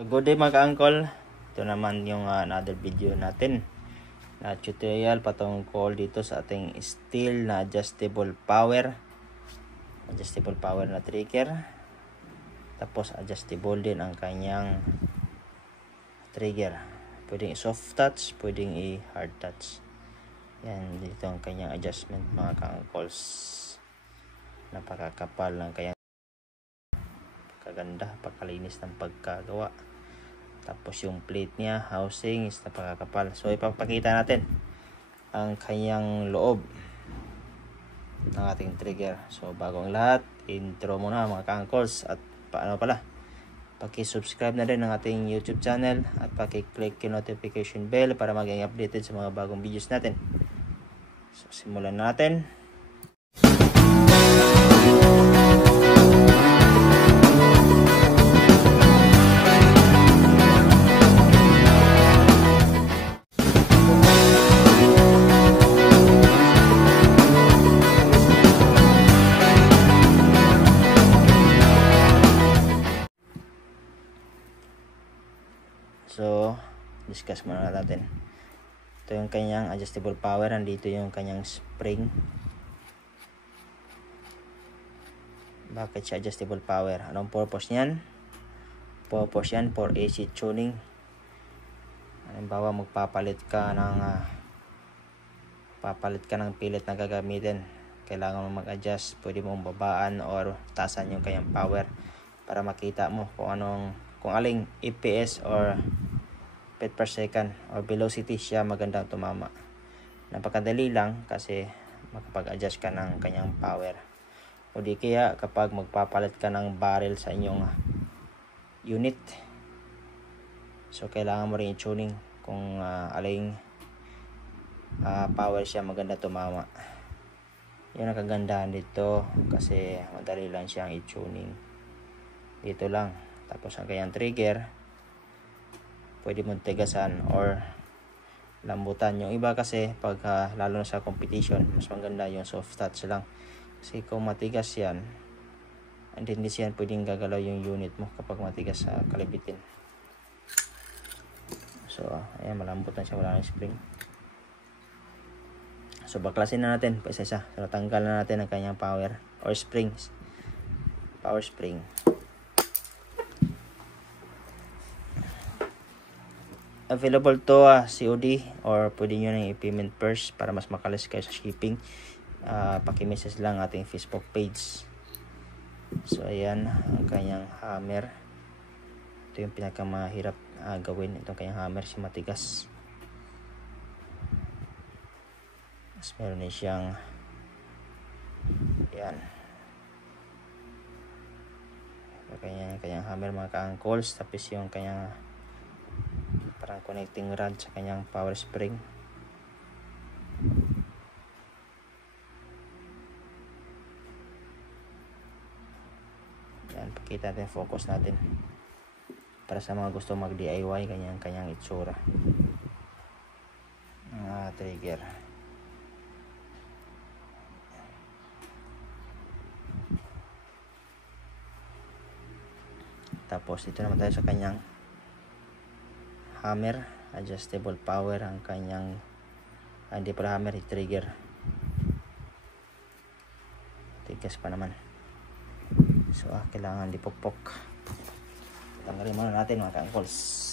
Good day mga ka-uncle. Ito naman yung another video natin na tutorial patungkol dito sa ating steel na adjustable power na trigger. Tapos adjustable din ang kanyang trigger. Pwedeng soft touch, pwedeng hard touch. Yan, dito ang kanyang adjustment mga ka-uncles. Napakakapal ng kanyang kaganda, pagkalinis ng pagkagawa. Tapos yung plate niya, housing is napakakapal. So ipapakita natin ang kanyang loob ng ating trigger. So bago ang lahat, intro muna mga ka-uncles. At paano pala, paki-subscribe na rin ng ating YouTube channel at paki-click yung notification bell para maging updated sa mga bagong videos natin. So simulan natin. So, discuss muna natin. Ito yung kanyang adjustable power. Nandito yung kanyang spring. Bakit siya adjustable power? Anong purpose niyan? Purpose yan for AC tuning. Halimbawa, magpapalit ka ng pilit na gagamitin. Kailangan mo mag-adjust. Pwede mong babaan or taasan yung kanyang power para makita mo kung aling FPS or feet per second or velocity siya magandang tumama. Napakadali lang kasi makapag-adjust ka ng kanyang power. O di kaya kapag magpapalit ka ng barrel sa inyong unit, so kailangan mo rin i-tuning kung aling power siya maganda tumama. Yun ang kagandahan dito kasi madali lang siyang i-tuning. Dito lang. Tapos ang kanyang trigger, pwede mong tigasan or lambutan. Yung iba kasi pag lalo na sa competition, mas maganda yung soft touch lang. Kasi kung matigas yan, hindi siya pwedeng gagalaw yung unit mo kapag matigas sa kalibitin. So ayan, malambot na siya, wala ng spring. So baklasin na natin pa isa-isa. So tanggal na natin ang kanyang power or springs. Power spring. Available to COD or pwede nyo nang i-payment first para mas makalis kayo sa shipping. Paki-message lang ating Facebook page. So ayan ang kanyang hammer. Ito yung pinakamahirap gawin. Itong kanyang hammer, si matigas. Mas meron din siyang yan. Kanyang hammer mga ka-uncles. Tapos yung kanyang parang connecting rod sa kanyang power spring. Yan, pakita natin, focus natin para sa mga gusto mag DIY kanyang itsura trigger. Tapos dito naman tayo sa kanyang hammer, adjustable power ang kanyang hindi pala hammer, trigger. Tigas pa naman. So kailangan dipokpok. Tanggalin muna natin mga ka-uncles.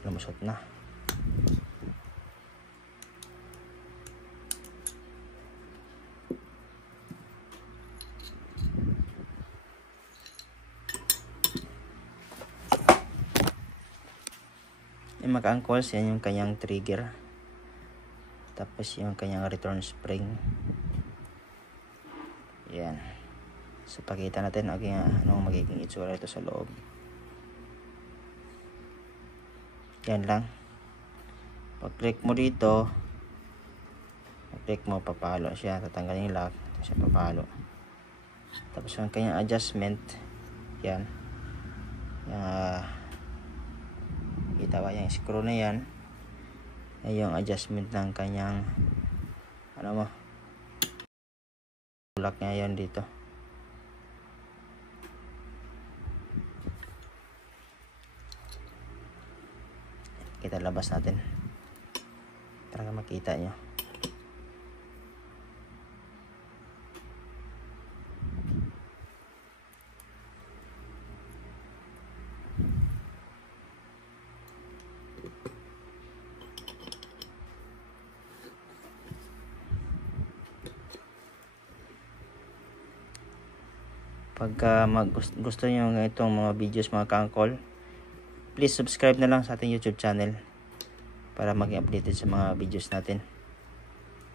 Lumusot na. Yung mga ka-uncles, yan yung kanyang trigger. Tapos yung kanyang return spring. Yan. So pakita natin anong magiging itsura ito sa loob. Yan lang. Pag click mo dito, click mo, papalo siya, tatanggalin yung lock, siya papalo. Tapos ang kanyang adjustment, yan, kita ba yung screw na yan ay yung adjustment ng kanyang tulak niya yan dito. Kita labas natin para makita nyo. Pagka gusto nyo itong mga videos mga ka-angkol, please subscribe na lang sa ating YouTube channel para maging updated sa mga videos natin.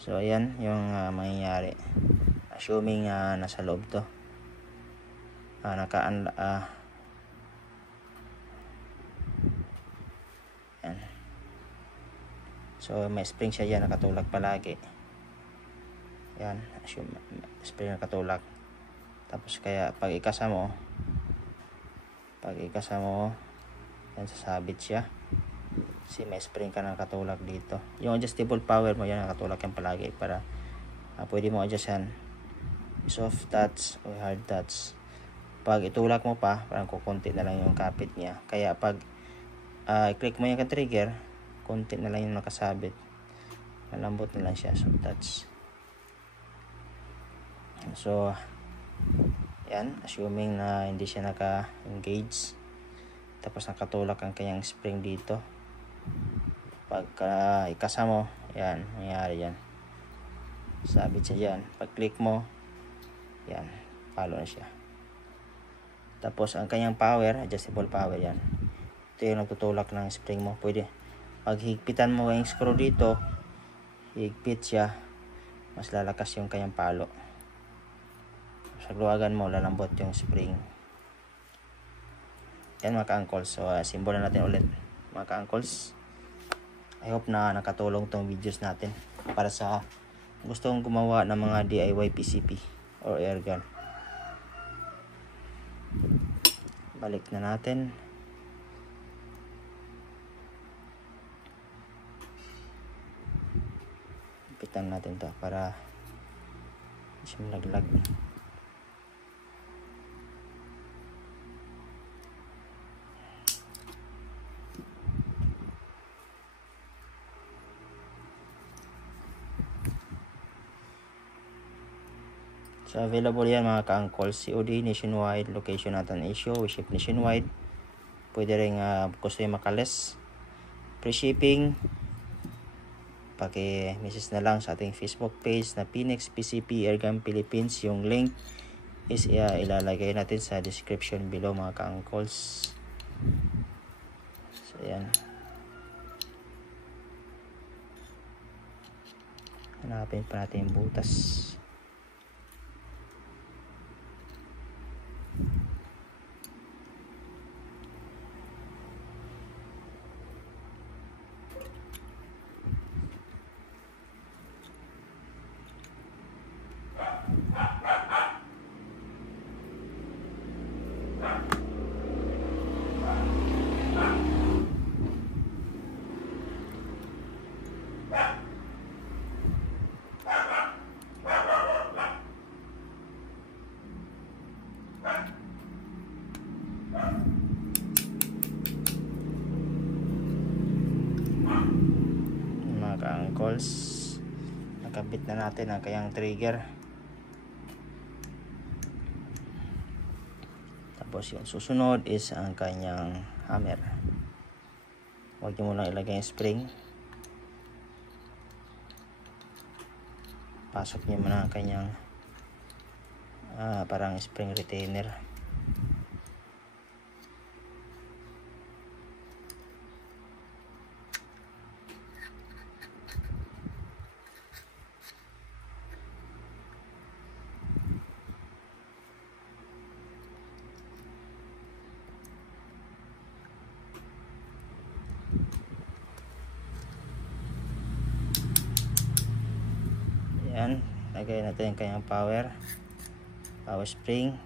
So ayan yung mangyayari, assuming nasa loob to, yan. So may spring siya dyan, nakatulak palagi. Yan, assume spring nakatulak. Tapos kaya pag ikasa mo yan, sasabit siya kasi may spring ka nakatulak dito. Yung adjustable power mo yan, nakatulak yan palagi para pwede mo adjust yan, soft touch o hard touch. Pag itulak mo pa, parang kukunti na lang yung kapit niya, kaya pag i-click mo yung trigger, konti na lang yung nakasabit, malambot na lang siya, soft touch. So yan, assuming na hindi siya naka-engage, tapos nakatulak ang kanyang spring dito. Pagka ikasa mo, yan, nangyari yan, sabit siya dyan. Pag click mo, yan, palo na siya. Tapos ang kanyang power, adjustable power, yan, ito yung nagtutulak ng spring mo. Pwede pag higpitan mo yung screw dito, higpit siya, mas lalakas yung kanyang palo. Sa luwagan mo, lalambot yung spring. Yan mga ka-angkols. So simbolo natin ulit mga ka-angkols. I hope na nakatulong tong videos natin para sa gustong gumawa ng mga DIY PCP or airgun. Balik na natin. Pitan natin to para hindi siya malaglag. So available yan mga ka-angkol, COD nationwide, location natin issue, we ship nationwide. Pwede rin gusto yung makalis, free shipping. Paki-message na lang sa ating Facebook page na Phoenix PCP Airgun Philippines. Yung link is ilalagay natin sa description below mga ka-angkols. So yan, hanapin pa natin yung butas. Mga ka-angkols, nakabit na natin ang kayang trigger. Tapos yung susunod is ang kanyang hammer. Huwag nyo muna ilagay yung spring, pasok nyo muna ang kanyang parang spring retainer. Yan, lagay natin yung kanyang power spring.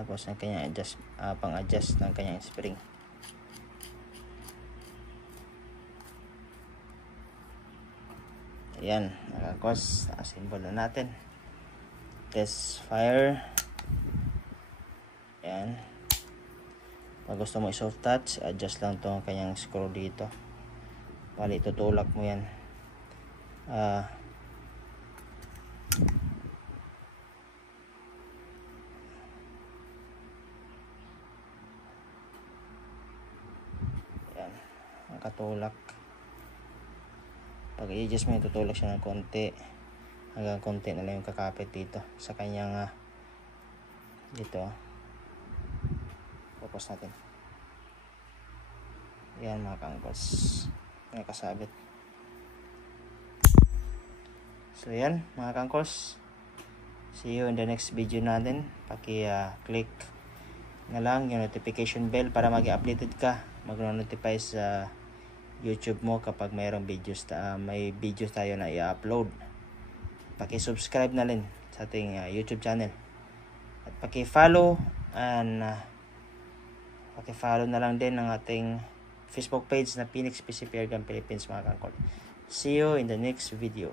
Tapos ang kanyang pang-adjust ng kanyang spring. Ayan, nakakos. Assemble na natin. Test fire. Ayan. Pag gusto mo i-soft touch, adjust lang itong kanyang screw dito. Bali, tutulak mo yan. Ayan, nakatulak. Pag i-adjust mo, tutulak siya ng konti. Hanggang konti na lang yung kakapit dito sa kanyang dito. Tapos natin. Ayan mga kaangkos, nakasabit. So yan mga kaangkos, see you in the next video natin. Paki-click na lang yung notification bell para mag-updated ka, mag-notify sa YouTube mo kapag mayroong videos may videos tayo na i-upload. Paki-subscribe na rin sa ating YouTube channel at paki-follow na lang din ang ating Facebook page na Phoenix PCP Airgun Philippines mga kaangkol. See you in the next video.